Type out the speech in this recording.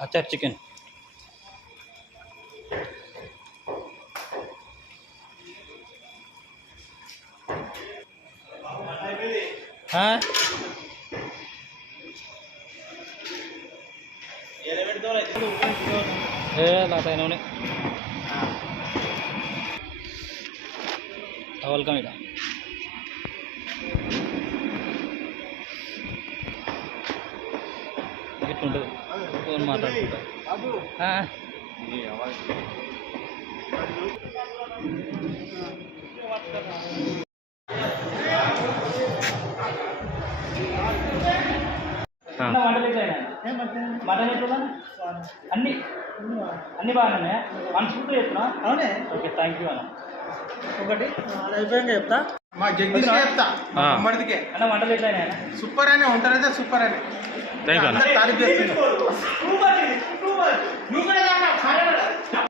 अच्छा चिकन हाँ लाता इन्होंने वेलकम इधर ఇట్లుంటుంది ఫోన్ మాట్లాడుకుంటా మటన్ ఎట్లా అన్ని అన్ని బాగానే మనసుతో చెప్తున్నా అవునే ఓకే థ్యాంక్ యూ అన్న ఒకటి అయిపోయాక చెప్తా మా జగదీష్ చెప్తా అమ్మడికే అన్న వంటలు ఎట్లా సూపర్ అనే ఉంటారైతే సూపర్ అనే థ్యాంక్ యూ అన్న